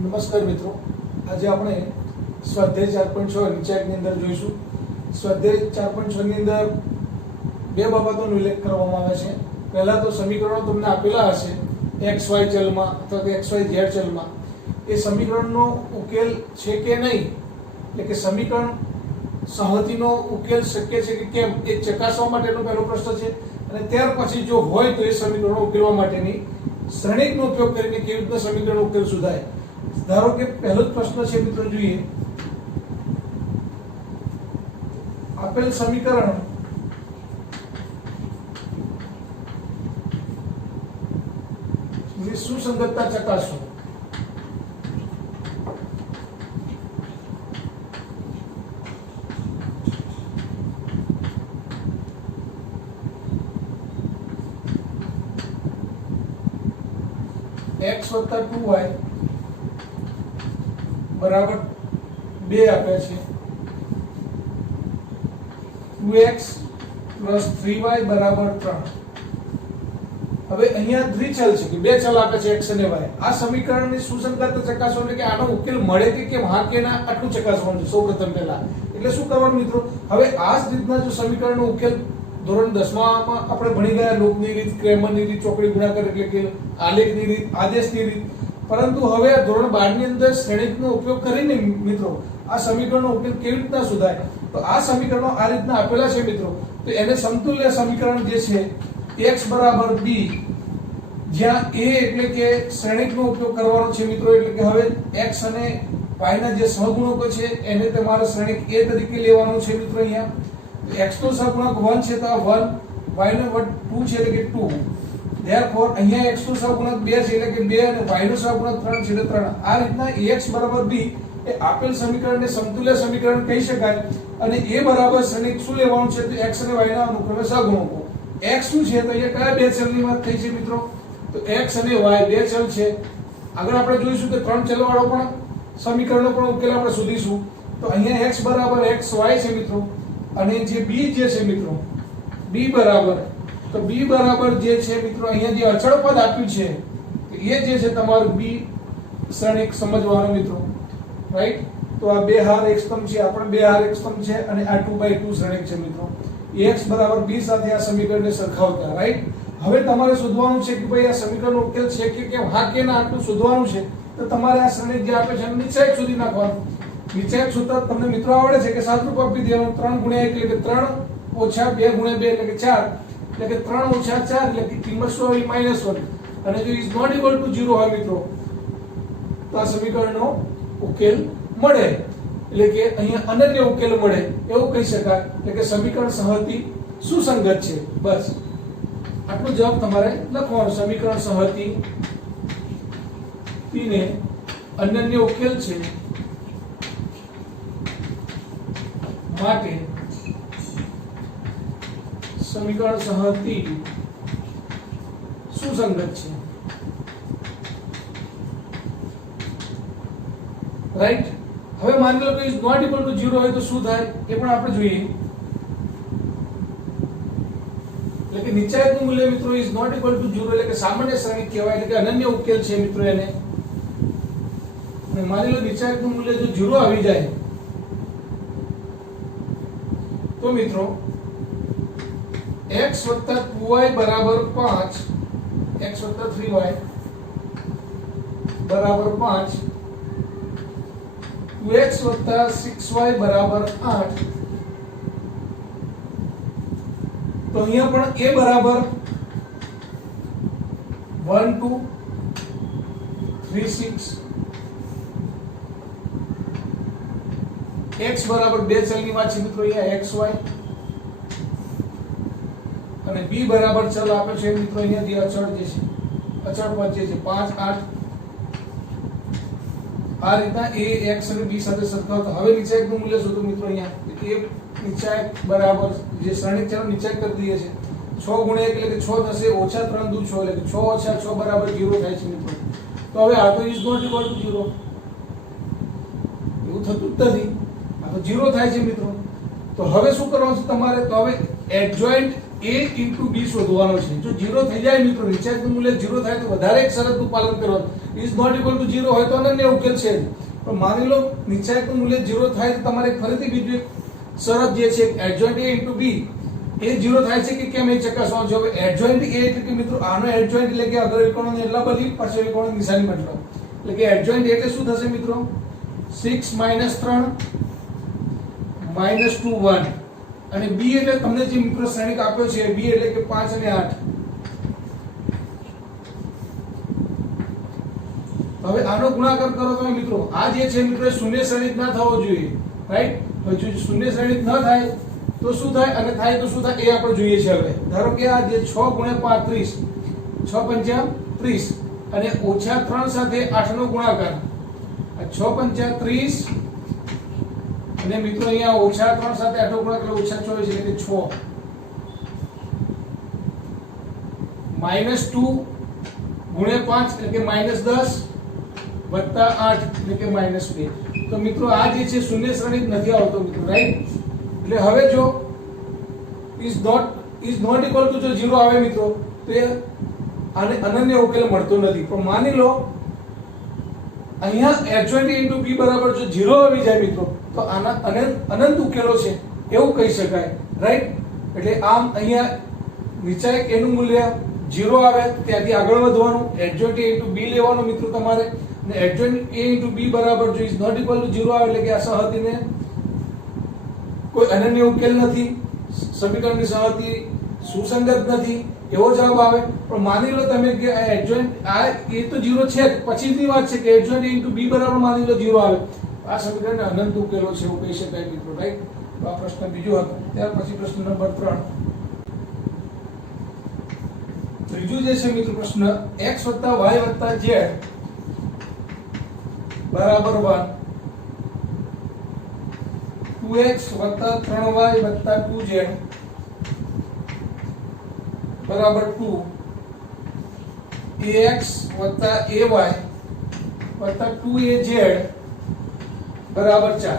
નમસ્કાર મિત્રો, આજે આપણે સ્વાધ્યાય 4.6 નીચેની અંદર જોઈશું. સ્વાધ્યાય 4.6 ની અંદર બે બાબતોનો ઉલ્લેખ કરવામાં આવે છે. પહેલા તો સમીકરણો તમને આપેલા હશે xy ચલમાં અથવા કે xyz ચલમાં. એ સમીકરણનો ઉકેલ છે કે નહીં, એટલે કે સમીકરણ સહતિનો ઉકેલ શક્ય છે કે કેમ એ ચકાસવા માટેનો પહેલો પ્રશ્ન છે. અને ત્યાર પછી જો હોય તો એ સમીકરણો ઉકેલવા માટેની શ્રેણિકનો ઉપયોગ કરીને કેવી રીતના સમીકરણનો ઉકેલ શોધાય. ધારો કે પહેલો જ પ્રશ્ન છે મિત્રો, જોઈએ. આપેલ સમીકરણ ની સુસંગતતા ચકાસો. x + 2y બરાબર 2 આપે છે. 2x + 3y બરાબર 3. હવે અહીંયા દ્વિચલ છે કે બે ચલ આપે છે x અને y. આ સમીકરણની સુસંગતતા ચકાસો એટલે કે આનો ઉકેલ મળે કે કેમ, હા કે ના, આટલું ચકાસવાનું છે સૌપ્રથમ પહેલા. એટલે શું કરવાનું મિત્રો, હવે આ જ રીતના જો સમીકરણનો ઉકેલ ધોરણ 10 માં આપણે ભણી ગયા, લોકની રીત, ક્રેમરની રીત, ચોકડી ગુણાકાર એટલે કે આલેખની રીત, આદેશની રીત. પરંતુ હવે ધોરણ 12 ની અંદર શ્રેણિકનો ઉપયોગ કરીને મિત્રો આ સમીકરણનો ઉકેલ કેવી રીતના શોધાય. તો આ સમીકરણો આ રીતના આપેલા છે મિત્રો. તો એને સમતુલ્ય સમીકરણ જે છે x = b, જ્યાં a એટલે કે શ્રેણિકનો ઉપયોગ કરવાનો છે મિત્રો. એટલે કે હવે x અને y ના જે સહગુણકો છે એને તમારે શ્રેણિક a તરીકે લેવાનું છે મિત્રો. અહીંયા x નો સહગુણક 1 છે તો આ 1, y નો 2 છે એટલે કે 2. Therefore અહીંયા x નો સહગુણક 2 છે એટલે કે 2 અને y નો સહગુણક 3 છે એટલે 3. આ રીતના ax = b એ આપેલ સમીકરણને સમતુલ્ય સમીકરણ કહી શકાય. અને a બરાબર શ્રેણિક શું લેવાનું છે તો x અને y ના અનુક્રમે સહગુણકો. x શું છે તો અહીંયા કયા બે ચલની વાત થઈ છે મિત્રો, તો x અને y બે ચલ છે. આગળ આપણે જોઈશું કે ત્રણ ચલ વાળો પણ સમીકરણનો પણ ઉકેલ આપણે શોધીશું. તો અહીંયા x બરાબર xy છે મિત્રો. અને જે b જે છે મિત્રો, b બરાબર, તો b બરાબર જે છે મિત્રો અહીંયા જે અચળ પદ આપ્યું છે એ જે છે તમારું b શ્રેણિક સમજવાનો મિત્રો, રાઈટ. તો આ બે હાર એક સ્તંભ છે, આપણે બે હાર એક સ્તંભ છે અને આ 2/2 શ્રેણિક છે મિત્રો. x બરાબર b સાથે આ સમીકરણને સરખાવતા, રાઈટ. હવે તમારે શોધવાનું છે કે ભાઈ આ સમીકરણનો ઉકેલ છે કે કેમ, હા કે ના, આટલું શોધવાનું છે. તો તમારે આ શ્રેણિક જે આપે છે એનું નિશ્ચયક શોધી નાખવાનું. નિશ્ચયક શોધતા તમને મિત્રો આવડે છે કે સાદુરૂપ આપી દેવાનું. 3 × 1 એટલે કે 3 ઓછા 2 × 2 એટલે કે 4, એટલે કે 3 ઓછા 4 એટલે કે કિંમત શું આવી? -1. અને જો ઇઝ નોટ ઇક્વલ ટુ 0 હોય મિત્રો તો આ સમીકરણનો ઉકેલ મળે, એટલે કે અહીંયા અનન્ય ઉકેલ મળે એવું કહી શકાય. એટલે કે સમીકરણ સહતિ સુસંગત છે. બસ આટલો જવાબ તમારે લખવાનો. સમીકરણ સહતિ ને અનન્ય ઉકેલ છે માટે સમીકરણ સહતિ સુસંગત છે, રાઈટ. હવે માની લો કે ઇઝ નોટ ઇક્વલ ટુ 0 હોય તો શું થાય એ પણ આપણે જોઈએ. એટલે કે નિશ્ચયકનું મૂલ્ય મિત્રો ઇઝ નોટ ઇક્વલ ટુ 0 એટલે કે સામાન્ય શ્રેણિક કહેવાય, એટલે કે અનન્ય ઉકેલ છે મિત્રો એને. અને માની લો નિશ્ચયકનું મૂલ્ય જો 0 આવી જાય તો મિત્રો x + 2y બરાબર 5, x + 3y બરાબર 5, 2x + 6y બરાબર 8. તો અહીંયા પણ a બરાબર 1 2 3 6, x બરાબર બે ચલની વાત છે મિત્રો અહીંયા xy, અને b બરાબર ચલ આપે છે મિત્રો અહીંયા જે અચળ જે છે, અચળ પદ જે છે 5 8. આ રીતના a x અને b સાથે સરખાવતા. હવે નિશ્ચયકનું મૂલ્ય શોધો મિત્રો. અહીંયા a નિશ્ચયક બરાબર જે શ્રેણિક ચલો નિશ્ચયક કરી દઈએ છે 6 × 1 એટલે કે 6 થશે, ઓછા 3 × 2 6 એટલે કે 6 ઓછા 6 બરાબર 0 થાય છે મિત્રો. તો હવે આ તો ઇઝ નોટ ઇક્વલ ટુ 0, એવું થતું જ નથી, આ તો 0 થાય છે મિત્રો. તો હવે શું કરવાનું છે તમારે, તો હવે એડજોઇન્ટ a into b શોધવાનો છે. જો 0 થઈ જાય મિત્રો, નિશ્ચયાંકનું મૂલ્ય 0 થાય તો વધારે એક શરતનું પાલન કરવાનું. ઇઝ નોટ ઇક્વલ ટુ 0 હોય તો અનન્ય ઉકેલ છે. પણ માની લો નિશ્ચયાંકનું મૂલ્ય 0 થાય તો તમારે ફરીથી બીજું એક શરત જે છે એડજોઇન્ટ a into b એ 0 થાય છે કે કેમ એ ચકાસવાનું છે. હવે એડજોઇન્ટ a એટલે કે મિત્રો આનો એડજોઇન્ટ એટલે કે અગર વિકર્ણોની એટલા બધી પાછળ વિકર્ણોની નિશાની મતલબ એટલે કે એડજોઇન્ટ એટલે શું થશે મિત્રો? 6 - 3 -2 1 અને b એટલે તમને જે મિત્રો શ્રેણિક આપ્યો છે b એટલે કે 5 અને 8. હવે આનો ગુણાકાર કરો તમે મિત્રો, આ જે છે મિત્રો શૂન્ય શ્રેણિક ના થવો જોઈએ, રાઈટ? હવે જો શૂન્ય શ્રેણિક ન થાય તો શું થાય અને થાય તો શું થાય એ આપણે જોઈએ છે. હવે ધારો કે આ જે 6 × 5 30, 6 × 5 30 અને -3 સાથે 8 નો ગુણાકાર, આ 6 × 5 30 અને મિત્રો અહીંયા -3 સાથે 8 નો ગુણાકાર એટલે -24 એટલે કે 6 -2 × 5 એટલે કે -10 વત્તા 8 એટલે કે -2. તો મિત્રો આ જે છે શૂન્ય શ્રેણિક નથી આવતો મિત્રો, રાઈટ? એટલે હવે જો ઇઝ નોટ ઇક્વલ ટુ જો 0 આવે મિત્રો તો એ આને અનન્ય ઉકેલ મળતો નથી. પણ માની લો અહીંયા એડજોઇન્ટ ઇન્ટુ b બરાબર જો 0 આવી જાય મિત્રો તો આના અનંત ઉકેલો છે એવું કહી શકાય, રાઈટ? એટલે આમ અહીંયા નિશ્ચયાંક a નું મૂલ્ય 0 આવે ત્યાંથી આગળ વધવાનું, એડજોઇન્ટ a ઇન્ટુ b લેવાનું મિત્રો તમારે, અને એડજોઇન્ટ a ઇન્ટુ b બરાબર જો ઇઝ નોટ ઇક્વલ ટુ 0 આવે એટલે કે આ સહગુણિતને કોઈ અનન્ય ઉકેલ નથી, સમીકરણની સહગુણિત સુસંગત નથી એવો જવાબ આવે. પણ માની લો તમે કે આ એડજોઇન્ટ આ એ તો 0 છે જ, પછીની વાત છે કે એડજોઇન્ટ a ઇન્ટુ b બરાબર માની લો 0 આવે, આ સમીકરણને અનંત ઉકેલો છે એવું કહી શકાય મિત્રો, રાઈટ? તો આ પ્રશ્ન બીજો હતો. ત્યાર પછી પ્રશ્ન નંબર 3. ત્રીજું જે છે મિત્રો પ્રશ્ન x + y + z બરાબર 1, 2x + 3y + 2z બરાબર 2, ax + ay + 2az બરાબર 4.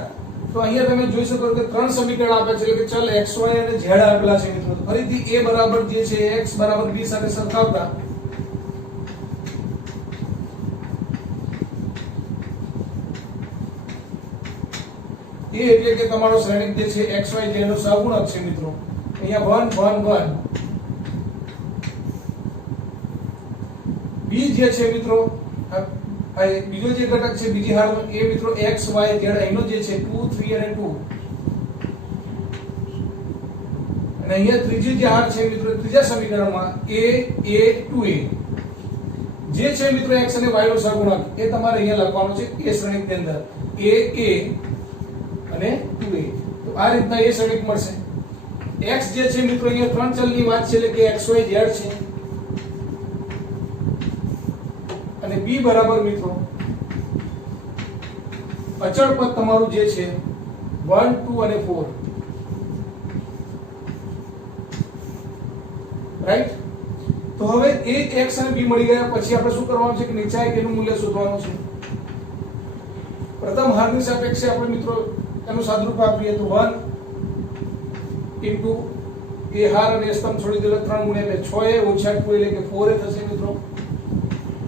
તો અહીંયા તમે જોઈ શકો કે ત્રણ સમીકરણ આપે છે એટલે કે ચલ x y અને z આપેલા છે મિત્રો. તો ફરીથી a બરાબર જે છે x બરાબર b સાથે સરખાવતા a એટલે કે તમારો શ્રેણિક જે છે x y z નો સહગુણક છે મિત્રો. અહીંયા 1 1 1. b જે છે મિત્રો આ બીજો જે ઘટક છે બીજી હારનો એ મિત્રો x y z અહીંનો જે છે 2 3 અને 2. અને અહીંયા ત્રીજી જે હાર છે મિત્રો ત્રીજા સમીકરણમાં a 2a જે છે મિત્રો x અને y નો સહગુણક એ તમારે અહીંયા લખવાનો છે એ શ્રેણિકની અંદર a અને 2a. તો આ રીતના એ શ્રેણિક મળશે. x જે છે મિત્રો અહીંયા ત્રણ ચલની વાત છે એટલે કે x y z છે અને b બરાબર મિત્રો અચળ પદ તમારું જે છે 1 2 અને 4, રાઈટ? તો હવે a x અને b મળી ગયા પછી આપણે શું કરવાનું છે કે નિશ્ચયાંક એનું મૂલ્ય શોધવાનું છે. પ્રથમ હારની સાપેક્ષે આપણે મિત્રો એનું સાદુરૂપ આપીએ તો 1 ઇન્ટુ એ હાર અને સ્તંભ છોડી દેલો 3 ગુણ્યા 2 6a ઓછા 2 એટલે કે 4a થશે મિત્રો.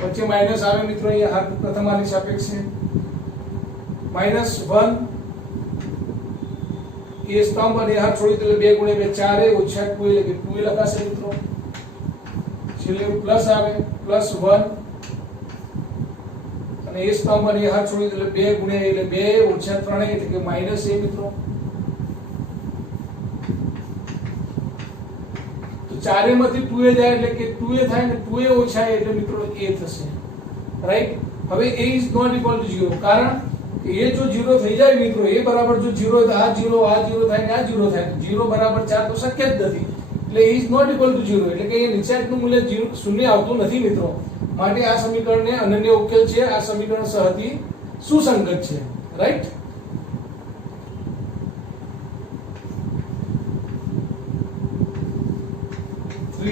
વચ્ચે માઈનસ આવે મિત્રો અહીંયા હાર પ્રથમ હારની સાપેક્ષે -1 એ સ્તંભ અને હાર છોડી દેલો 2 ગુણ્યા 2 4a ઓછા 2 એટલે કે 2a લખાશે મિત્રો. છેલ્લે પ્લસ આવે +1 અને એ સ્તંભ અને હાર છોડી દેલો 2 ગુણ્યા એટલે 2 ઓછા 3 એટલે કે -a મિત્રો. તો 4a માંથી 2a જાય એટલે કે 2a થાય ને 2a ઓછા એટલે મિત્રો a થશે, રાઈટ? હવે a is not equal to 0 કારણ કે a જો 0 થઈ જાય મિત્રો a બરાબર જો 0 હોય તો આ 0 થાય ને આ 0 થાય તો 0 બરાબર 4 તો શક્ય જ નથી. એટલે a is not equal to 0 એટલે કે એ નિશ્ચયાંકનું મૂલ્ય 0 આવતું નથી મિત્રો. માટે આ સમીકરણને અનન્ય ઉકેલ છે. આ સમીકરણ સહથી સુસંગત છે, રાઈટ?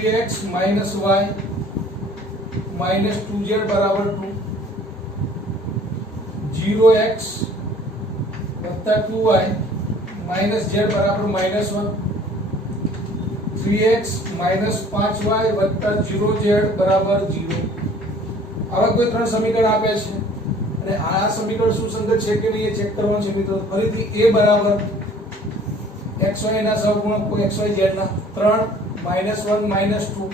x - y - 2z બરાબર 2, 0x + 2y - z બરાબર -1, 3x - 5y + 0z બરાબર 0. આવા કોઈ ત્રણ સમીકરણ આપ્યા છે અને આ સમીકરણ સુસંગત છે કે નહીં એ ચેક કરવાનું છે મિત્રો. ફરીથી a બરાબર xy ના સહગુણકો xyz ના 3 - 1 - 2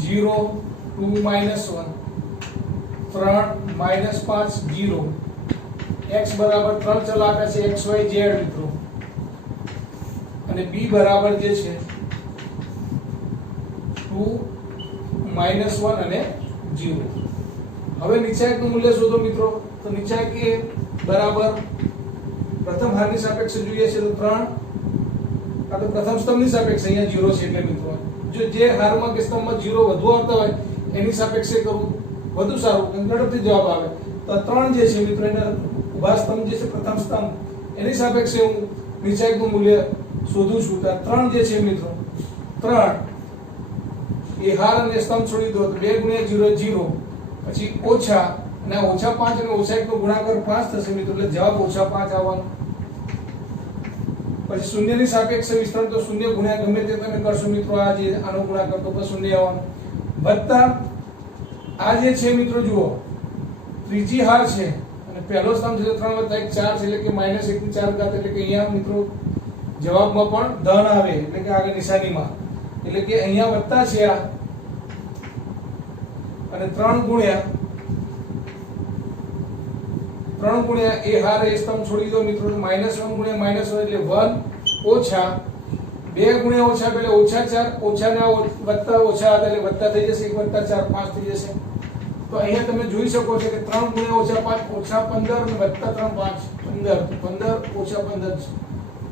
0 2 - 1 3 - 5 0 x બરાબર 3 ચલ આપ્યા છે xyz મિત્રો અને b બરાબર જે છે 2 - 1 અને 0. હવે નિશ્ચાયકનું મૂલ્ય શોધો મિત્રો. તો નિશ્ચાયક a બરાબર પ્રથમ હારની સાપેક્ષે જોઈએ છે તો 3 આ તો પ્રથમ સ્તંભની સાપેક્ષે અહીંયા 0 છે એટલે મિત્રો જો જે હારમાં કે સ્તંભમાં 0 વધુ આવતા હોય એની સાપેક્ષે કરવું વધુ સારું કેમ ઝડપથી જવાબ આવે. તો 3 જે છે મિત્રો એના ઉભા સ્તંભ જે છે પ્રથમ સ્તંભ એની સાપેક્ષે હું નિશ્ચાયકનું મૂલ્ય શોધું છું. તો 3 જે છે મિત્રો 3 એ હાર અને સ્તંભ છોડી દો તો 2 × 0 0 પછી ઓછા અને -5 અને -1 નો ગુણાકાર 5 થશે મિત્રો એટલે જવાબ -5 આવવાનો. પછી શૂન્યની સાપેક્ષે વિસ્તરણ તો શૂન્ય ગુણ્યા ગમે તે તમે કરશો મિત્રો આ જે આનો ગુણાકાર તો પછી શૂન્ય આવવાનો વત્તા આ જે છે મિત્રો જુઓ ત્રીજી હાર છે અને પહેલો સ્તંભ છે 3 + 1 4 છે એટલે કે -1 ની 4 ઘાત એટલે કે અહીંયા મિત્રો જવાબમાં પણ ધન આવે એટલે કે આગળ નિશાનીમાં એટલે કે અહીંયા વત્તા છે આ અને 3 ગુણ્યા એ હાર એ સ્તંભ છોડી દો મિત્રો -1 ગુણ્યા -1 એટલે 1 ઓછા 2 ગુણ્યા ઓછા એટલે -4 ઓછા ને વત્તા ઓછા હતા એટલે વત્તા થઈ જશે 1 + 4 5 થઈ જશે. તો અહીંયા તમે જોઈ શકો છો કે 3 ગુણ્યા -5 -15 અને વત્તા 3 5 15 15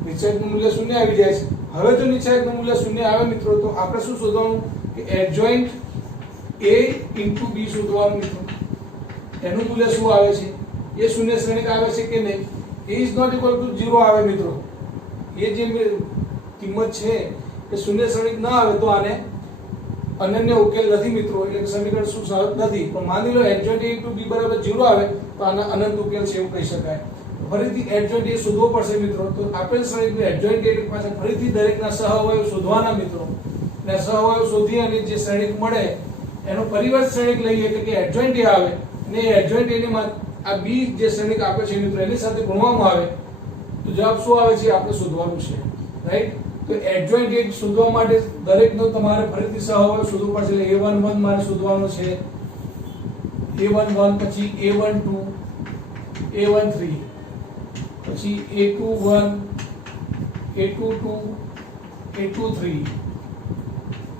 નિશ્ચાયકનું મૂલ્ય શૂન્ય આવી જાય છે. હવે જો નિશ્ચાયકનું મૂલ્ય શૂન્ય આવે મિત્રો તો આપણે શું શોધવાનું કે એડજોઇન્ટ a * b શોધવાનું મિત્રો. એનું મૂલ્ય શું આવે છે એ શૂન્ય શ્રેણિક આવે છે કે નહીં a ≠ 0 આવે મિત્રો. એ જે કિંમત છે એ શૂન્ય શ્રેણિક ન આવે તો આને અનન્ય ઉકેલ નથી મિત્રો એટલે કે સમીકરણ સુસંગત નથી. પણ માની લો એડજોઇન્ટ a * b બરાબર 0 આવે તો આના અનંત ઉકેલ છે એવું કહી શકાય. ફરીથી એડજોઇન્ટ a શોધવો પડશે મિત્રો. તો આપેલ શ્રેણિકનું એડજોઇન્ટ a પાસે ફરીથી દરેકના સહઅવયવ શોધવાના મિત્રો અને સહઅવયવ શોધી અને જે શ્રેણિક મળે એનો પરિવર્ત શ્રેણિક લઈએ એટલે કે એડજોઇન્ટ a આવે અને એડજોઇન્ટ a ને આ b જે શ્રેણિક આપે છે મિત્રો એની સાથે ગુણવામાં આવે તો જવાબ શું આવે છે આપણે શોધવાનું છે રાઈટ. તો એડજોઇન્ટ a શોધવા માટે દરેકનો તમારે ફરીથી સહઅવયવ શોધવું પડશે એટલે a11 મારે શોધવાનો છે a11 પછી a12 a13 પછી a21 a22 a23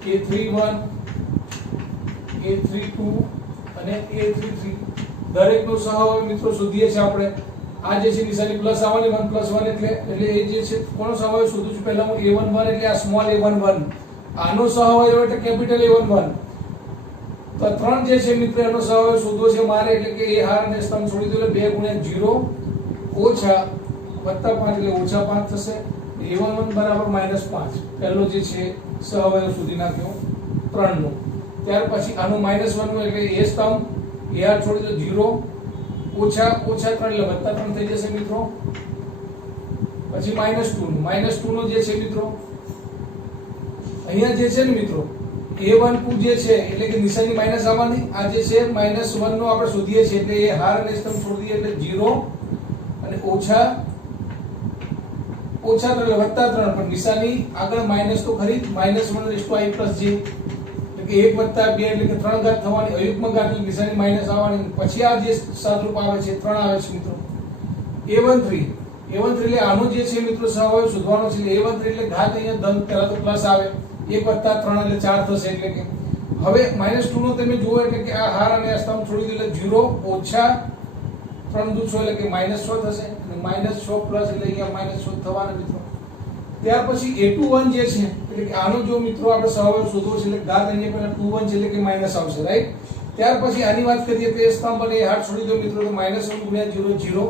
a31 a32 અને a33 દરેકનો સહઅવયવ મિત્રો શોધીએ છીએ આપણે. આ જે છે નિશાની પ્લસ આવવાની 1 + 1 એટલે એ જે છે કોનો સહઅવયવ શોધું છું પહેલા હું a11 એટલે આ સ્મોલ a11 આનો સહઅવયવ એટલે કેપિટલ A11 તો 3 જે છે મિત્રો એનો સહઅવયવ શોધવો છે મારે એટલે કે એ હાર અને સ્તંભ છોડી દો એટલે 2 × 0 ઓછા વત્તા 5 એટલે ઓછા 5 થશે. a11 બરાબર -5 પહેલો જે છે સહઅવયવ શોધી નાખ્યો 3 નો. ત્યાર પછી આનું -1 નું એટલે એ સ્તંભ એ હાર છોડી દો 0 ઓછા 3 એટલે વત્તા 3 થઈ જશે મિત્રો. પછી -2 નો જે છે મિત્રો અહીંયા જે છે ને મિત્રો a12 જે છે એટલે કે નિશાની માઈનસ આવવાની આ જે છે -1 નો આપણે શોધીએ છીએ એટલે એ હાર અને સ્તંભ છોડી દઈએ એટલે 0 અને ઓછા 3 એટલે વત્તા 3 પણ નિશાની આગળ માઈનસ તો ખરી -1 j એટલે કે 1 + 2 એટલે કે 3 ઘાત થવાની અયુગ્મ ઘાત એટલે નિશાની માઈનસ આવવાની પછી આ જે સાદરૂપ આવે છે 3 આવે છે મિત્રો. a13 એટલે આનો જે છે મિત્રો સહઅવયવ શોધવાનો છે એટલે a13 એટલે ઘાત અહીંયા ધન પહેલા તો પ્લસ આવે 1 + 3 એટલે 4 થશે એટલે કે હવે -2 નો તમે જુઓ એટલે કે આ હાર અને આ સ્તંભ છોડી દો એટલે 0 ઓછા 3 દુ 6 એટલે કે -6 થશે અને -6 પ્લસ એટલે અહીંયા -6 થવાના મિત્રો. ત્યાર પછી a21 જે છે એટલે કે આનો જો મિત્રો આપણે સહઅવયવ શોધવો છે એટલે ઘાત અહીંયા પહેલા 21 છે એટલે કે માઈનસ આવશે રાઈટ. ત્યાર પછી આની વાત કરીએ તો એ સ્તંભ અને એ હાર છોડી દો મિત્રો તો -1 × 0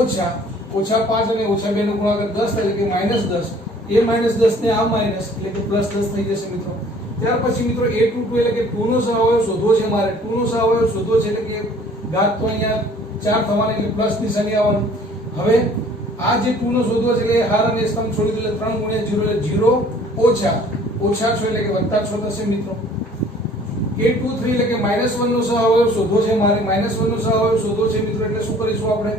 ઓછા 5 અને -2 નો ગુણાકાર 10 થાય એટલે કે -10 એ -10 ને આ માઈનસ એટલે કે +10 થઈ જશે મિત્રો. ત્યાર પછી મિત્રો a22 એટલે કે 2 નો સહઅવયવ શોધવો છે મારે 2 નો સહઅવયવ શોધવો છે એટલે કે ઘાત તો અહીંયા 4 થવાની એટલે પ્લસ નિશાની આવવાની. હવે આ જે 2 નો શોધવો છે એટલે હાર અને સ્તંભ છોડી દો એટલે 3 ગુણ્યા 0 એટલે 0 ઓછા ઓછા 6 એટલે કે વત્તા 6 થશે મિત્રો. A23 એટલે કે -1 નો સહઅવયવ શોધવો છે મારે. -1 નો સહઅવયવ શોધવો છે મિત્રો એટલે શું કરીશું આપણે?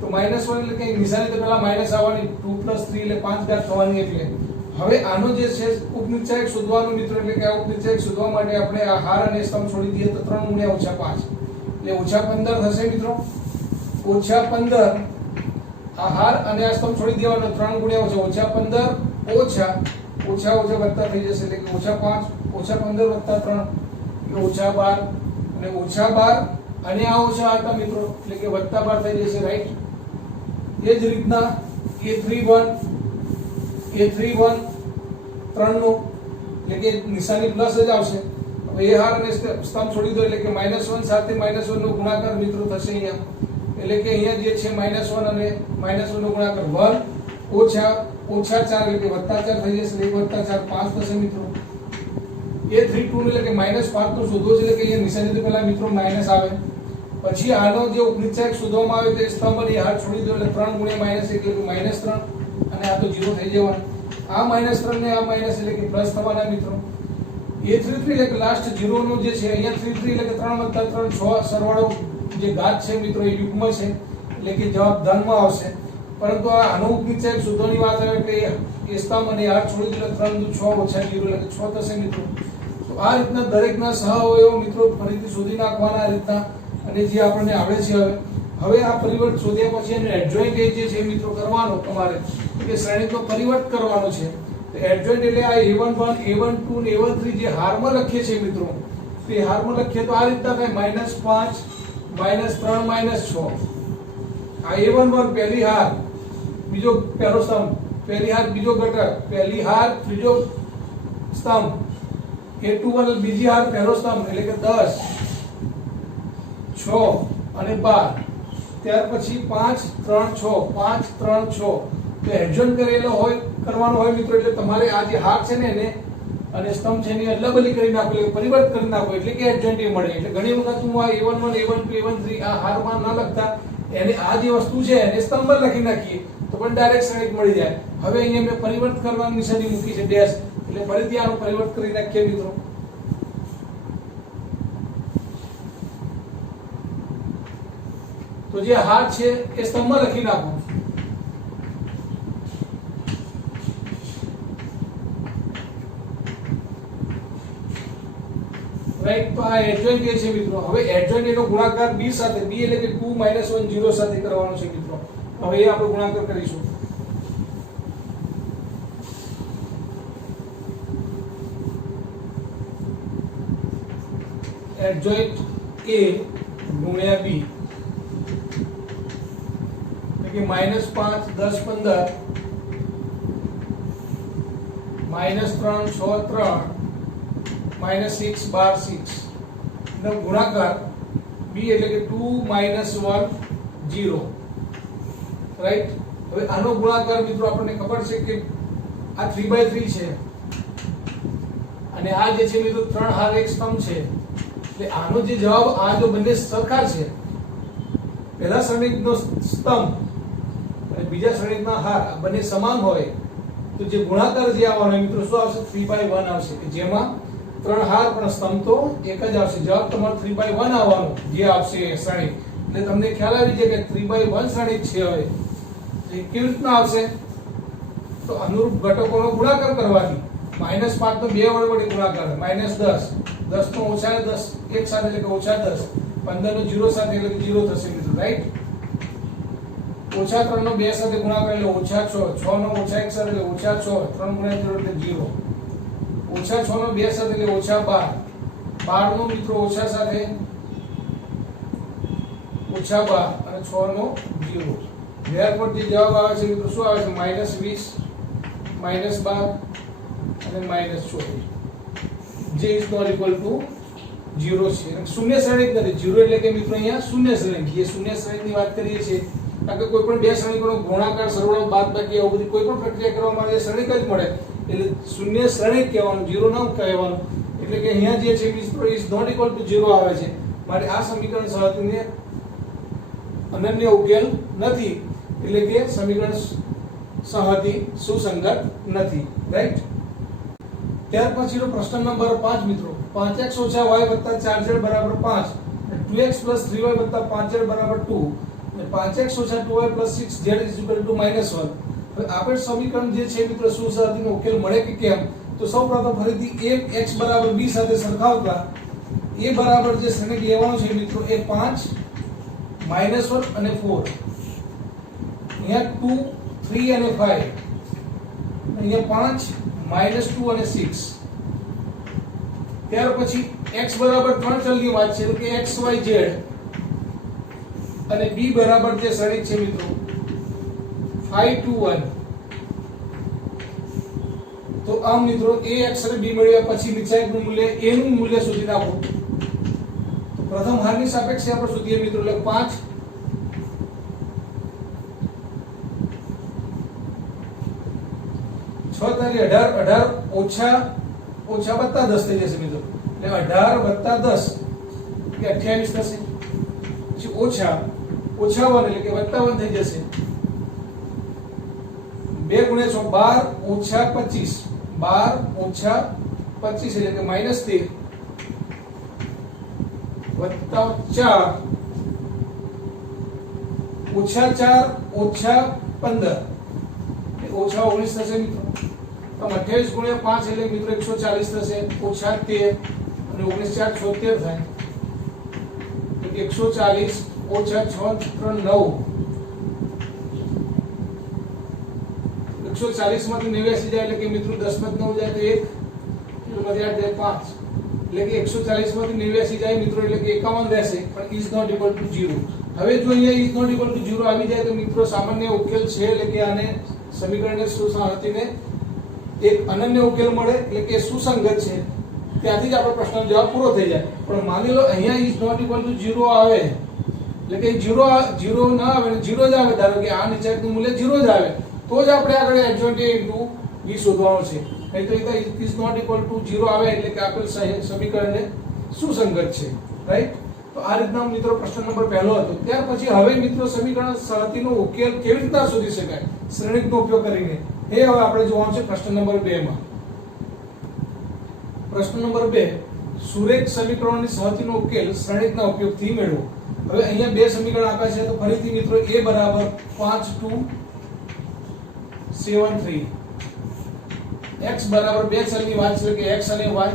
તો -1 એટલે કે નિશાની તો પહેલા માઈનસ આવવાની, 2 + 3 એટલે 5 ઘાત થવાની. એટલે હવે આનો જે છે ઉપનિચાયક શોધવાનો મિત્રો એટલે કે આ ઉપનિચાયક શોધવા માટે આપણે આ હાર અને સ્તંભ છોડી દઈએ તો 3 ગુણ્યા -5 એટલે -15 થશે મિત્રો. -15 આ હાર અને આ સ્તંભ છોડી દેવાનો 3 ગુણ્યા -15 ઓછા ઓછા ઓછા વત્તા થઈ જશે એટલે કે -5 -15 + 3 એટલે -12 અને -12 અને આ ઓછા હતા મિત્રો એટલે કે +12 થઈ જશે રાઈટ. એ જ રીતના A31 3 નો એટલે કે નિશાની પ્લસ જ આવશે. હવે એ હાર અને સ્તંભ છોડી દો એટલે કે -1 સાથે -1 નો ગુણાકાર મિત્રો થશે અહીંયા એટલે કે અહીંયા જે છે -1 અને -1 નો ગુણાકાર 1 ઓછા 4 એટલે કે +4 થઈ જશે એટલે 1 + 4 5 થશે મિત્રો. A32 એટલે કે -5 નો શોધવો છે એટલે કે અહીંયા નિશાની તો પહેલા મિત્રો માઈનસ આવે, પછી આનો જે ઉપનિચાયક શોધવામાં આવે તે સ્તંભ અને હાર છોડી દો એટલે 3 ગુણ્યા -1 એટલે કે -3 અને આ તો 0 થઈ જવાનું. આ -3 ને આ માઈનસ એટલે કે પ્લસ થવાના મિત્રો. A33 એટલે કે લાસ્ટ 0 નો જે છે અહીંયા 33 એટલે કે 3 + 3 6 સરવાળો જે ઘાત છે મિત્રો એ યુગ્મ છે એટલે કે જવાબ ધનમાં આવશે. પરંતુ આનો ઉપનિચાયક શોધવાની વાત આવે એટલે એ સ્તંભ અને હાર છોડી દો 3 × 6 - 0 એટલે કે 6 થશે મિત્રો. તો આ રીતના દરેકના સહઅવયવો મિત્રો ફરીથી શોધી નાખવાના આ રીતના અને જે આપણને આવડે છે. હવે આ પરિવર્ત શોધ્યા પછી એનો એડજોઇન્ટ જે છે મિત્રો કરવાનો તમારે કે શ્રેણીનો પરિવર્ત કરવાનો છે. તો એડજોઇન્ટ એટલે આ A11 A12 ને A13 જે હારમાં લખીએ છીએ મિત્રો તે હારમાં લખીએ તો આ રીતના થાય -5 -3 -6. આ A11 પહેલી હાર બીજો પહેલો સ્તંભ, પહેલી હાર બીજો ઘટક, પહેલી હાર ત્રીજો સ્તંભ, A21 બીજી હાર પહેલો સ્તંભ એટલે કે 10 6 અને 12. ત્યાર પછી 5 3 6 5 3 6 તો એડજોઇન્ટ કરેલો હોય કરવાનો હોય મિત્રો એટલે તમારે આ જે હાર છે ને એને અને સ્તંભ છે એની અદલાબદલી કરી નાખો એટલે પરિવર્ત કરી નાખો એટલે કે એડજોઇન્ટ મળે. એટલે ઘણી વખત હું આ A11 A12 A13 આ હારમાં ના લખતા એને આ જે વસ્તુ છે એને સ્તંભ પર લખી નાખીએ તો પણ ડાયરેક્ટ શ્રેણિક મળી જાય. હવે અહીંયા મેં પરિવર્ત કરવાની નિશાની મૂકી છે ડેશ એટલે ફરીથી આનો પરિવર્ત કરી નાખીએ મિત્રો. તો જે હાર છે એ સ્તંભમાં લખી નાખો. રાઈટ. તો આ એડજોઇન્ટ છે મિત્રો. હવે એડજોઇન્ટ એનો ગુણાકાર b સાથે, b એટલે કે 2 - 1 0 સાથે કરવાનો છે મિત્રો. હવે એ આપણે ગુણાકાર કરીશું. એડજોઇન્ટ a ગુણ્યા b કે -5 10 15 -3 6 3 -6 12 6 નો ગુણાકાર b એટલે કે 2 - 1 0 રાઈટ. હવે આનો ગુણાકાર મિત્રો આપણને ખબર છે કે આ 3/3 છે અને આ જે છે મિત્રો 3 હાર એક સ્તંભ છે એટલે આનો જે જવાબ આ જો બંને સરખા છે પહેલા શ્રેણિકનો સ્તંભ અને બીજા શ્રેણિકના હાર બંને સમાન હોય તો જે ગુણાકાર જે આવવાનો મિત્રો શું આવશે 3/1 આવશે કે જેમાં 3 હાર પણ સ્તંભ તો એક જ આવશે. જવાબ તમારો 3/1 આવવાનો જે આવશે શ્રેણિક. એટલે તમને ખ્યાલ આવી જાય કે 3/1 શ્રેણિક છે. હવે એ કેવી રીતના આવશે તો અનુરૂપ ઘટકોનો ગુણાકાર કરવાથી -5 તો બે વડે ગુણાકાર -10 10 નો ઓછા 10 એક સાથે એટલે કે -10 15 નો 0 સાથે એટલે કે 0 થશે મિત્રો રાઈટ. -3 નો 2 સાથે ગુણાકાર એટલે -6 6 નો -1 સાથે એટલે -6 3 × 0 એટલે 0 -6 નો 2 સાથે એટલે -12 12 નો મિત્રો ઓછા સાથે -12 અને 6 નો 0. ત્યારબાદ જે જવાબ આવે છે મિત્રો શું આવે છે -20 -12 અને -24 જે ઇઝ નોટ ઇક્વલ ટુ 0 છે. શૂન્ય શ્રેણિક નથી 0 એટલે કે મિત્રો અહીંયા શૂન્ય શ્રેણિક. એ શૂન્ય શ્રેણિકની વાત કરીએ છીએ કારણ કે કોઈ પણ બે શ્રેણિકોનો ગુણાકાર સરવાળો બાદબાકી આવું બધી કોઈ પણ પ્રક્રિયા કરવામાં આવે શ્રેણિક જ મળે એટલે શૂન્ય શ્રેણિક કહેવાનું 0 ન કહેવાનું. એટલે કે અહીંયા જે છે મિત્રો ઇઝ નોટ ઇક્વલ ટુ 0 આવે છે. માટે આ સમીકરણ સહગુણ્ય અનન્ય ઉકેલ નથી. એટલે કે સમીકરણ સહતી સુસંગત નથી, રાઈટ। ત્યાર પછીનો પ્રશ્ન નંબર 5 મિત્રો, 5x - y + 4z = 5 અને 2x + 3y + 5z = 2 અને 5x - 2y + 6z = -1। હવે આપેલ સમીકરણ જે છે મિત્રો સુસંગતનો ઉકેલ મળે કે કેમ, તો સૌપ્રથમ ફરીથી a x = b સાથે સરખાવતા a બરાબર જે શ્રેણિક લેવાનું છે મિત્રો એ 5 -1 અને 4, અહીંયા 2 3 અને 5, અહીંયા 5 -2 અને 6। ત્યાર પછી x બરાબર 3 ચલની વાત છે એટલે કે x y z અને b બરાબર જે શ્રેણિક છે મિત્રો 5 2 1। તો આમ મિત્રો ax અને b મેળવ્યા પછી નિશ્ચયકનું મૂલ્ય a નું મૂલ્ય શોધી નાખો। તો પ્રથમ હારની સાપેક્ષે આપણે શોધીએ મિત્રો એટલે 5 6 તારી 18 ઓછા વત્તા 10 થઈ જશે મિત્રો, એટલે 18 વત્તા 10 એટલે 28 થશે। પછી ઓછા 1 એટલે કે વત્તા 1 થઈ જશે। 2 × 6 12 ઓછા 25, 12 ઓછા 25 એટલે કે -13 વત્તા 4 ઓછા 4 ઓછા 15 ઓછા 19 થશે મિત્રો। તો 28 × 5 એટલે મિત્રો 140 થશે, ઓછા 13 અને 19 4 76 થાય, તો 140 ઓછા 6 3 9, 140 માંથી 89 જાય એટલે કે મિત્રો 10 માંથી 9 જાય તો 1, માંથી 8 જાય 5, એટલે કે 140 માંથી 89 જાય મિત્રો એટલે કે 51 રહેશે, પણ is not equal to 0। હવે જો અહીંયા is not equal to 0 આવી જાય તો મિત્રો સામાન્ય ઉકેલ છે, એટલે કે આને સમીકરણને સુસંગતને એક અનન્ય ઉકેલ મળે, એટલે કે સુસંગત છે, ત્યાંથી જ આપણો પ્રશ્નનો જવાબ પૂરો થઈ જાય। પણ માની લો અહીંયા is not equal to 0 આવે એટલે કે 0 ના આવે ને 0 જ આવે, ધારો કે આ નિશ્ચયકનું મૂલ્ય 0 જ આવે તો જ આપણે આગળ adjoint a into b શોધવાનું છે, નહીં તો is not equal to 0 આવે એટલે કે આપેલ સમીકરણને સુસંગત છે, રાઈટ। તો આ રીતના મિત્રો પ્રશ્ન નંબર 1 હતો। ત્યાર પછી હવે મિત્રો સમીકરણ સહતીનો ઉકેલ કેવી રીતના શોધી શકાય શ્રેણિકનો ઉપયોગ કરીને, એ હવે આપણે જોવાનું છે પ્રશ્ન નંબર 2 માં। પ્રશ્ન નંબર 2, સુરેખ સમીકરણોની સહતીનો ઉકેલ શ્રેણિકના ઉપયોગથી મેળવો। હવે અહીંયા બે સમીકરણ આપ્યા છે, તો ફરીથી મિત્રો a બરાબર 5 2 7 3, x બરાબર બે ચલની વાત છે કે x અને y।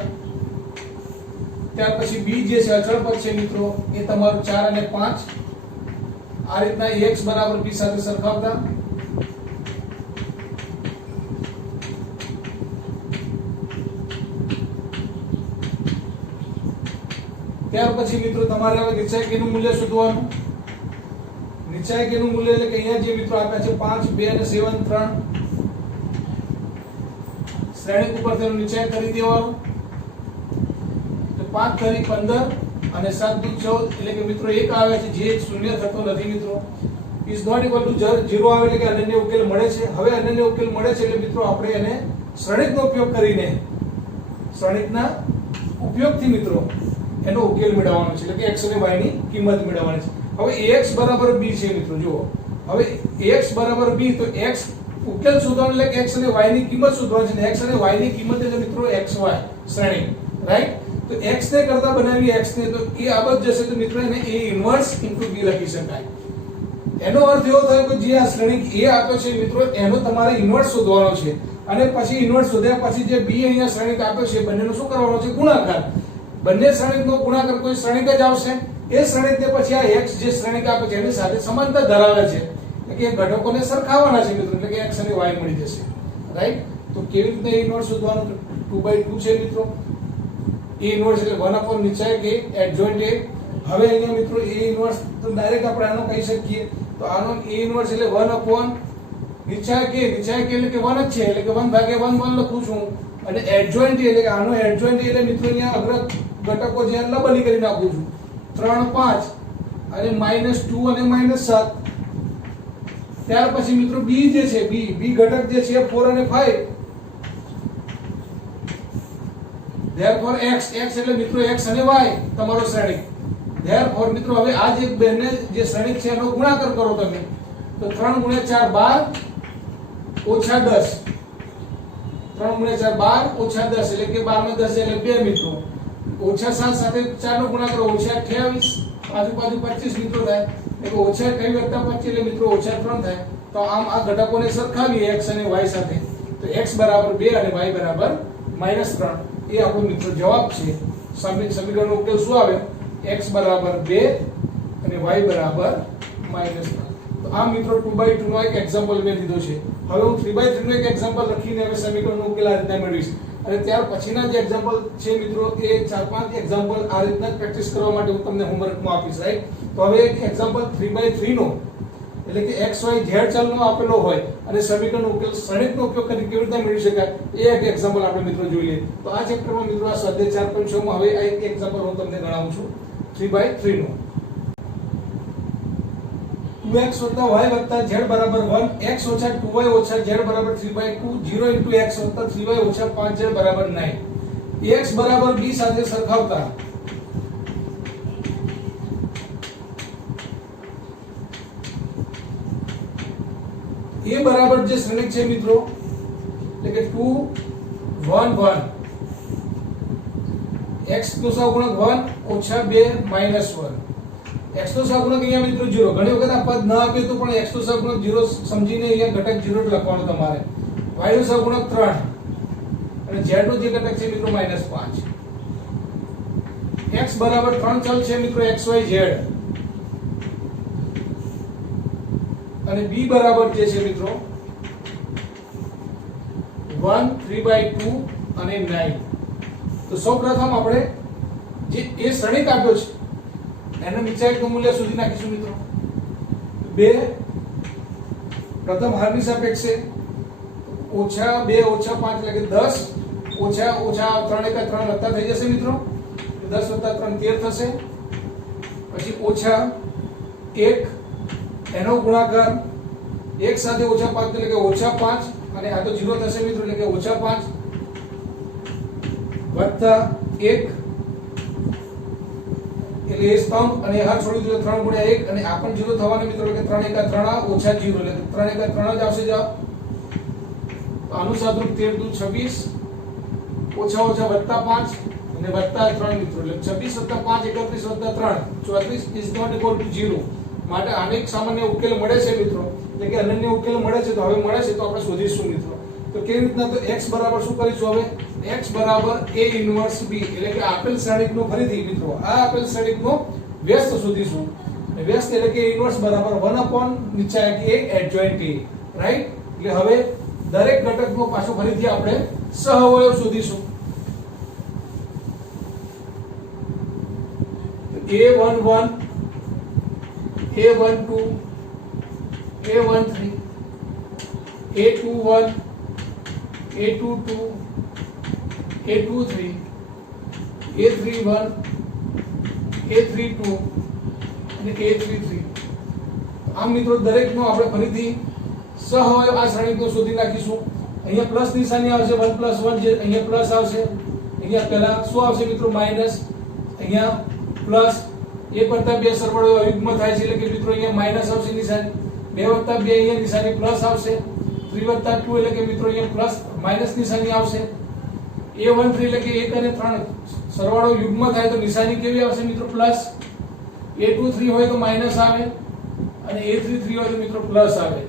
ત્યાર પછી b જે છે અચળ પદ છે મિત્રો એ તમારું 4 અને 5, આ રીતના ax બરાબર b સાથે સરખાવતા ત્યાર પછી મિત્રો તમારે હવે નિશ્ચયકનું મૂલ્ય શોધવાનું। નિશ્ચયકનું મૂલ્ય એટલે કે અહીંયા જે મિત્રો આપ્યા છે 5 2 અને 7 3, શ્રેણિક ઉપર તેનું નિશ્ચય કરી દેવાનું। તો 5 તારી 15 અને 7 દુ 14 એટલે કે મિત્રો 1 આવે છે, જે શૂન્ય થતો નથી મિત્રો। is not equal to 0 આવે એટલે કે અનન્ય ઉકેલ મળે છે। હવે અનન્ય ઉકેલ મળે છે એટલે મિત્રો આપણે એને શ્રેણિકનો ઉપયોગ કરીને શ્રેણિકના ઉપયોગથી મિત્રો એનો ઉકેલ મેળવવાનો છે, એટલે કે x અને y ની કિંમત મેળવવાની છે। હવે ax બરાબર b છે મિત્રો, જુઓ હવે ax બરાબર b, તો x ઉકેલ શોધવાનો એટલે x અને y ની કિંમત શોધવાની છે। x અને y ની કિંમત એટલે મિત્રો xy શ્રેણિક, રાઈટ। તો x ને કરતા બનાવી x ને, તો એ આ બાજુ જશે તો મિત્રો એને a ઇન્વર્સ * b લખી શકાય। એનો અર્થ એવો થયો કે જે આ શ્રેણિક a આપ્યો છે મિત્રો એનો તમારે ઇન્વર્સ શોધવાનો છે, અને પછી ઇન્વર્સ શોધ્યા પછી જે b અહીંયા શ્રેણિક આપ્યો છે બંનેનો શું કરવાનો છે ગુણાકાર। બંને શ્રેણિકનો ગુણાકાર કોઈ શ્રેણિક જ આવશે, એ શ્રેણિકને પછી આ x જે શ્રેણિક આપે છે એની સાથે સમાનતા ધરાવે છે, એટલે કે ઘટકોને સરખાવવાના છે મિત્રો, એટલે કે x અને y મળી જશે, રાઈટ। તો કેવી રીતે ઇન્વર્સ શોધવાનું, 2/2 છે મિત્રો, a ઇન્વર્સ એટલે 1 નિશ્ચય કે એડજોઇન્ટ a। હવે અહીંયા મિત્રો a ઇન્વર્સ તો ડાયરેક્ટ આપણે આનો કહી શકીએ, તો આનો a ઇન્વર્સ એટલે 1 નિશ્ચય કે એટલે કે 1 જ છે, એટલે કે 1/1 લખું છું, અને એડજોઇન્ટ એટલે કે આનો એડજોઇન્ટ એટલે મિત્રો અહીંયા અગ્ર ઘટકો જે લબલી કરી નાખું છું, 3 5 અને -2 અને -7। ત્યાર પછી મિત્રો b જે છે b ઘટક જે છે 4 અને 5, therefore x એટલે મિત્રો x અને y તમારો શ્રેણિક। therefore મિત્રો હવે આ જે બંને જે શ્રેણિક છે એનો ગુણાકાર કરો તમે, તો 3 ગુણ્યા 4 12 ઓછા 10, 3 ગુણ્યા 4 12 ઓછા 10 એટલે કે 12 માં 10 એટલે 2 મિત્રો, ઓછા 7 સાથે 4 નો ગુણાકાર ઓછા 28, આજુબાજુ 25 મિત્રો થાય એટલે ઓછા 28 વત્તા 25 એટલે મિત્રો ઓછા 3 થાય. તો આમ આ ઘટકોને સરખાવીએ x અને y સાથે તો x બરાબર 2 અને y બરાબર -3 એ આપણો મિત્રો જવાબ છે. સમીકરણનો ઉકેલ શું આવે? x બરાબર 2 અને y બરાબર -3. તો આ મિત્રો 2/2 નો એક એક્ઝામ્પલ મેં લીધો છે. હવે હું 3/3 નો એક એક્ઝામ્પલ લખીને હવે સમીકરણનો ઉકેલ આ રીતના મેળવીશ અને ત્યાર પછીના જે એક્ઝામ્પલ છે મિત્રો એ 4-5 એક્ઝામ્પલ આ રીતના પ્રેક્ટિસ કરવા માટે હું તમને હોમવર્કમાં આપીશ, રાઈટ? તો હવે એક એક્ઝામ્પલ 3/3 નો એટલે કે x y z ચલનો આપેલો હોય અને સમીકરણનો ઉકેલ શ્રેણિકનો ઉપયોગ કરી કેવી રીતે મેળવી શકાય એ એક એક્ઝામ્પલ આપણે મિત્રો જોઈ લઈએ. તો આ ચેપ્ટરમાં મિત્રો આ સ્વાધ્યાય 4.6 માં હવે આ એક એક્ઝામ્પલ હું તમને ગણાવું છું 3/3 નો. 2x y z બરાબર 1, x - 2y - z બરાબર 3/2, 0 * x + 3y - 5z બરાબર 9. x બરાબર b સાથે સરખાવતા a બરાબર જે શ્રેણિક છે મિત્રો એટલે કે 2 1 1, x નો સહગુણક 1 - 2 -1, x નો સહગુણક અહીંયા મિત્રો 0. ઘણી વખત આ પદ ન આપ્યું તો પણ x નો સહગુણક 0 સમજીને અહીંયા ઘટક 0 લખવાનું તમારે. y નો સહગુણક 3 અને z નો જે ઘટક છે મિત્રો -5. x બરાબર 3 ચલ છે મિત્રો x y z અને b બરાબર જે છે મિત્રો 1 3/2 અને 9. તો સૌપ્રથમ આપણે જે એ શ્રેણિક આપ્યો છે એનો નિશ્ચયકનું મૂલ્ય શોધી નાખીશું મિત્રો. 2 પ્રથમ હારની સાપેક્ષે -2 - 5 એટલે કે 10 ઓછા 3 * 3 વત્તા થઈ જશે મિત્રો, 10 + 3 13 થશે. પછી ઓછા 1 એનો ગુણાકાર 1 સાથે -5 એટલે કે -5 અને આ તો 0 થશે મિત્રો એટલે કે -5 વત્તા 1 એટલે એ સ્તંભ અને હાર છોડી દો 3 × 1 અને આ પણ 0 થવાના મિત્રો એટલે કે 3 × 3 ઓછા 0 એટલે 3 × 3 જ આવશે જવાબ. તો આનું સાદું 13 × 26 ઓછા વત્તા 5 અને વત્તા 3 મિત્રો એટલે 26 + 5 31 + 3 34 ઇઝ નોટ ઇક્વલ ટુ 0. માટે આને એક સામાન્ય ઉકેલ મળે છે મિત્રો એટલે કે અનન્ય ઉકેલ મળે છે. તો હવે મળે છે તો આપણે શોધીશું મિત્રો. તો કેવી રીતના? તો x બરાબર શું કરીશું હવે? x બરાબર a ઇન્વર્સ b એટલે કે આપેલ શ્રેણિકનો ફરીથી મિત્રો આ આપેલ શ્રેણિકનો વ્યસ્ત શોધીશું. વ્યસ્ત એટલે કે ઇન્વર્સ બરાબર 1/નિશ્ચાયક a એડજોઇન્ટ a, રાઈટ? એટલે હવે દરેક ઘટકનો પાછો ફરીથી આપણે સહઅવયવ શોધીશું. a11 a12 a13 a21 a22 a23 a31 a32 અને a33. આમ મિત્રો દરેકનો આપણે ફરીથી સહઅવયવ આ શ્રેણીકો શોધી નાખીશું. અહીંયા પ્લસ નિશાની આવશે 1 + 1 જે અહીંયા પ્લસ આવશે, અહીંયા પહેલા શું આવશે મિત્રો માઈનસ, અહીંયા પ્લસ 1 + 2 સરવાળો યુગ્મ થાય છે એટલે કે મિત્રો અહીંયા માઈનસ આવશે નિશાની, 2 + 2 અહીંયા નિશાની પ્લસ આવશે, 3 + 2 એટલે કે મિત્રો અહીંયા પ્લસ માઈનસ નિશાની આવશે. a13 એટલે કે 1 અને 3 સરવાળો યુગ્મ થાય તો નિશાની કેવી આવશે મિત્રો પ્લસ, a23 હોય તો માઈનસ આવે અને a33 હોય તો મિત્રો પ્લસ આવે.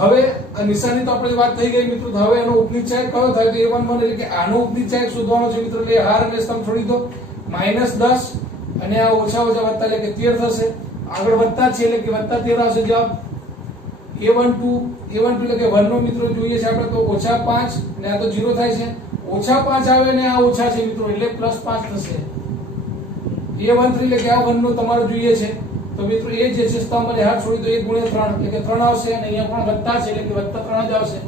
હવે આ નિશાની તો આપણે વાત થઈ ગઈ મિત્રો. હવે એનો ઉપનિશ્ચાયક કયો થાય? તો a11 એટલે કે આનો ઉપનિશ્ચાયક શોધવાનો છે મિત્રો. એટલે હાર અને સ્તંભ છોડી દો, -10 અને આ ઓછા વત્તા એટલે કે 13 થશે. આગળ વત્તા છે એટલે કે વત્તા 13 આવશે જવાબ. a12 એટલે કે 1 નો મિત્રો જોઈએ છે આપણે તો -5 અને આ તો 0 થાય છે, -5 આવે અને આ ઓછા છે મિત્રો એટલે +5 થશે. a13 એટલે કે આ 1 નો તમારે જોઈએ છે તો મિત્રો એ જે છે સ્તંભ અને હાર છોડી દો 1 × 3 એટલે કે 3 આવશે અને અહીંયા પણ વત્તા છે એટલે કે +3 જ આવશે.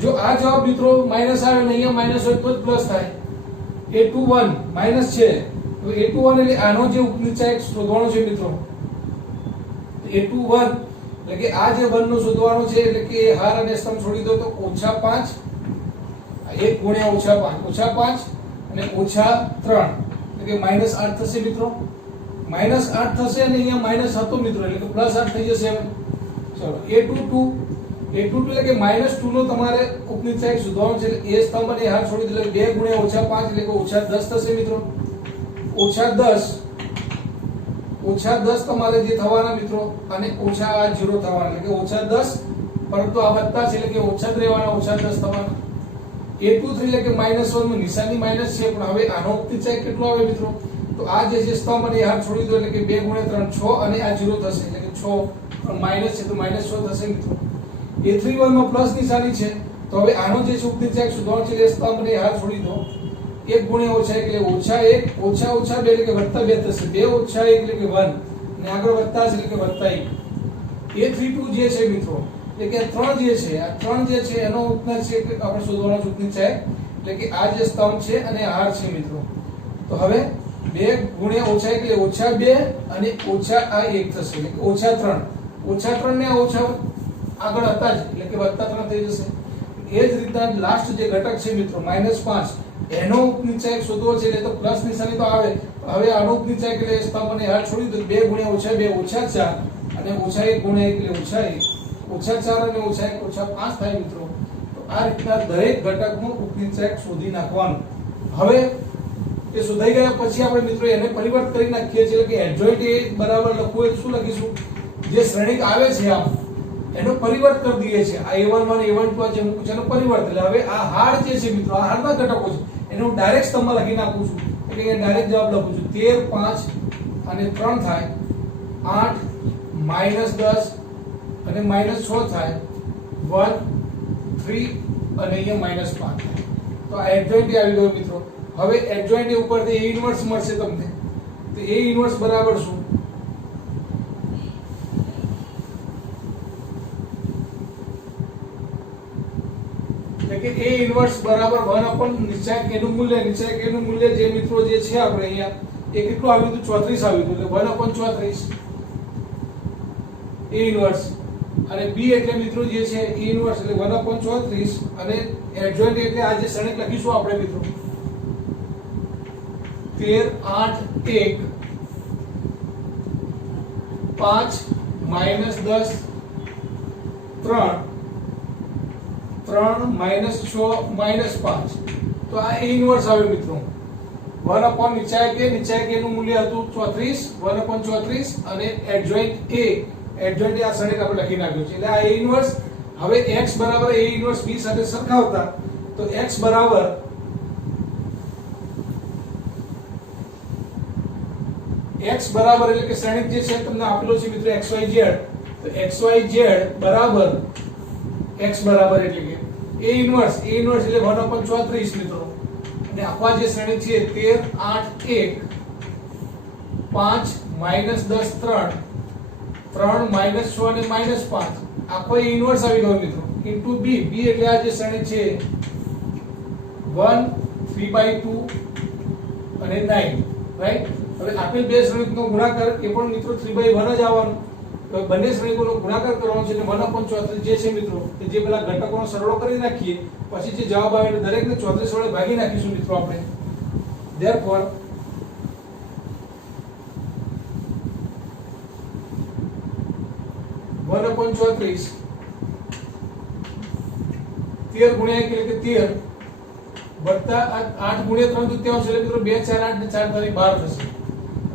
જો આ જવાબ મિત્રો માઈનસ આવે અને અહીંયા માઈનસ હોય તો જ પ્લસ થાય. a21 માઈનસ છે તો a21 એટલે આનો જે ઉપનિશ્ચાયક શોધવાનો છે મિત્રો. a21 એટલે કે આ જે 1 નો શોધવાનો છે એટલે કે હાર અને સ્તંભ છોડી દો તો -5 1 × -5 અને -3 એટલે કે -8 થશે મિત્રો. -8 થશે અને અહીંયા માઈનસ હતો મિત્રો એટલે કે +8 થઈ જશે. હવે ચલો a22 એટલે કે -2 નો તમારે ઉપનિચાયક શોધવાનો છે એટલે એ સ્તંભ અને હાર છોડી દો એટલે 2 ગુણ્યા -5 એટલે કે -10 થશે મિત્રો. -10 તમારે જે થવાના મિત્રો અને -0 થવાના એટલે કે -10 પરંતુ આ વત્તા છે એટલે કે ઓછા જ રહેવાના -10 થવાના. a23 એટલે કે -1 માં નિશાની માઈનસ છે પણ હવે આનો ઉપનિચાયક કેટલો આવે મિત્રો તો આ જે છે સ્તંભ અને હાર છોડી દો એટલે કે 2 ગુણ્યા 3 6 અને આ 0 થશે એટલે કે 6 પણ માઈનસ છે તો -6 થશે મિત્રો. a31 માં પ્લસ નિશાની છે તો હવે આનો જે છે ઉપનિચાયક શોધવાનો છે એટલે સ્તંભ અને હાર છોડી દો 1 ગુણ્યા -1 એટલે -1 -2 એટલે કે +2 થશે 2 - 1 એટલે કે 1 અને આગળ વત્તા છે એટલે કે +1. a32 જે છે મિત્રો એટલે કે 3 જે છે આ 3 જે છે એનો ઉપનિચાયક આપણે શોધવાનો છે ઉપનિચાયક એટલે કે આ જે સ્તંભ છે અને હાર છે મિત્રો. તો હવે 2 ગુણ્યા -1 એટલે -2 અને -1 થશે એટલે કે -3 ને ઓછા આગળ હતા જ એટલે કે +3 થઈ જશે. એ જ રીતના લાસ્ટ જે ઘટક છે મિત્રો -5 એનો ઉપનિચાયક શોધવો છે એટલે તો પ્લસ નિશાની તો આવે હવે આનો ઉપનિચાયક એટલે સ્તંભ અને હાર છોડી દો 2 ગુણ્યા -2 -4 અને -1 ગુણ્યા 1 એટલે -4 અને -1 -5 થાય મિત્રો. તો આ રીતના દરેક ઘટકનું ઉપનિચાયક શોધી નાખવાનું. હવે એ શોધાઈ ગયા પછી આપણે મિત્રો એને પરિવર્ત કરી નાખીએ છીએ એટલે કે એડજોઇન્ટ એ બરાબર લખવું હોય તો શું લખીશું જે શ્રેણિક આવે છે આમ એનો પરિવર્ત કરી દઈએ છીએ આ a11 a12 જે મૂકું છે એનો પરિવર્ત એટલે હવે આ હાર જે છે મિત્રો આ હારના ઘટકો છે એને હું ડાયરેક્ટ સ્તંભમાં લખી નાખું છું એટલે કે ડાયરેક્ટ જવાબ લખું છું 13 5 અને 3 થાય 8 -10 અને -6 થાય 1 3 અને અહીંયા -5 થાય. તો આ એડજોઇન્ટ આવી ગયો મિત્રો. હવે એડજોઇન્ટ ઉપરથી a ઇન્વર્સ મળશે તમને તો a ઇન્વર્સ બરાબર શું એટલે કે a ઇન્વર્સ બરાબર 1 નિશ્ચયક એનું મૂલ્ય જે મિત્રો જે છે આપણે અહીંયા એ કેટલું આવ્યું હતું 34 આવ્યું હતું એટલે 1/34 a ઇન્વર્સ અને b એટલે મિત્રો જે છે e ઇન્વર્સ એટલે 1/34 અને એડજોઇન્ટ એટલે આ જે શ્રેણિક લખીશું આપણે મિત્રો 13 8 1 5 -10 3 3 -6 -5 તો આ a ઇન્વર્સ આવે મિત્રો 1/નિચાયક એનું મૂલ્ય હતું 34 1/34 અને એડજોઇન્ટ આ શ્રેણિક આપણે લખી નાખ્યું છે એટલે આ a ઇન્વર્સ. હવે x બરાબર a ઇન્વર્સ b સાથે સરખાવતા તો x બરાબર એટલે કે શ્રેણિક જે છે તમને આપેલો છે મિત્રો xyz તો xyz બરાબર x બરાબર એટલે કે a ઇન્વર્સ એટલે 1/34 મિત્રો અને આપવા જે શ્રેણિક છે 13 8 1 5 -10 3 3 -6 અને -5 આખો a ઇન્વર્સ આવી ગયો મિત્રો ઇન્ટુ b એટલે આ જે શ્રેણિક છે 1 3/2 અને 9 રાઈટ. હવે આપેલ બે શ્રેણિકનો ગુણાકાર એ પણ મિત્રો 3/1 જ આવવાનો. તો બંને શ્રેણિકોનો ગુણાકાર કરવાનો છે એટલે 1/34 જે છે મિત્રો કે જે પેલા ઘટકોનો સરવાળો કરી નાખીએ પછી જે જવાબ આવે એટલે દરેકને 34 વડે ભાગી નાખીશું મિત્રો આપણે. ધેરફોર 1/34 13 ગુણ્યા 1 એટલે કે 13 વત્તા 8 ગુણ્યા 3 દુત્યાંશ એટલે મિત્રો 2 4 8 ને 4 તારી 12 થશે.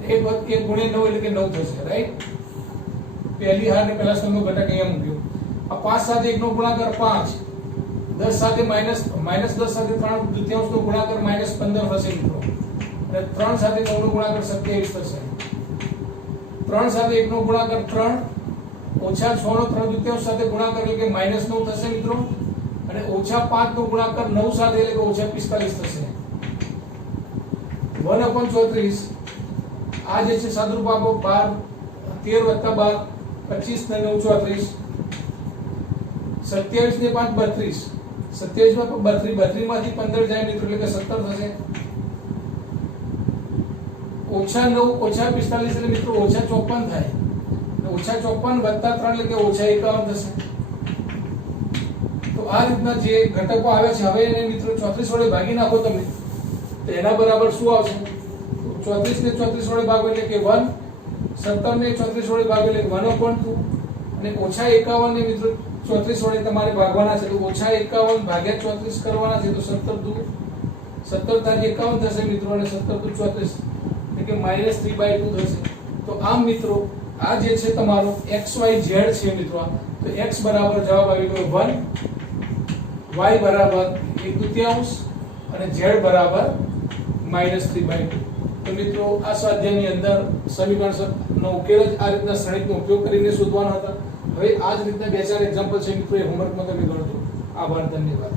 1 ગુણ્યા 9 એટલે કે 9 થશે રાઈટ. પહેલી હાર ને પહેલા સ્તંભનો ઘટક અહીંયા મૂક્યો. આ 5 સાથે 1 નો ગુણાકાર 5 10 સાથે -10 સાથે 3 દુત્યાંશ નો ગુણાકાર -15 થશે મિત્રો અને 3 સાથે 9 નો ગુણાકાર 27 થશે. 3 સાથે 1 નો ગુણાકાર 3 -6 નો 3 દુત્યાંશ સાથે ગુણાકાર એટલે કે -9 થશે મિત્રો અને -5 નો ગુણાકાર 9 સાથે એટલે કે -45 થશે. 1/34 આ જે છે સાદુરૂપ આપો 12 13 + 12 25 ને 9 34 27 ને 5 32 27 માં 32 માંથી 15 જાય મિત્રો એટલે કે 17 થશે. -9 -45 એટલે મિત્રો -54 થાય. -54 + 3 એટલે કે -51 થશે. તો આ રીતના જે ઘટકો આવે છે હવે એને મિત્રો 34 વડે ભાગી નાખો તમે તો એના બરાબર શું આવશે 34 ને 34 વડે ભાગો એટલે કે 1 17 ને 34 વડે ભાગો એટલે 1/2 અને -51 ને મિત્રો 34 વડે તમારે ભાગવાના છે, તો -51 ભાગ્યા 34 કરવાના છે, તો 17 તારી 51 થશે મિત્રો, અને 17 દુ 34 એટલે કે -3/2 થશે. તો આમ મિત્રો આ જે છે તમારો XYZ છે મિત્રો, તો x બરાબર જવાબ આવી ગયો 1, y બરાબર 1/2 અને z બરાબર -3/2. તો મિત્રો આ સ્વાધ્યાયની અંદર સમીકરણનો ઉકેલ જ આ રીતના શ્રેણિકનો ઉપયોગ કરીને શોધવાના હતા. હવે આ જ રીતના બે ચાર એક્ઝામ્પલ છે મિત્રો, એ હોમવર્કમાં તમે ગણજો. આભાર, ધન્યવાદ.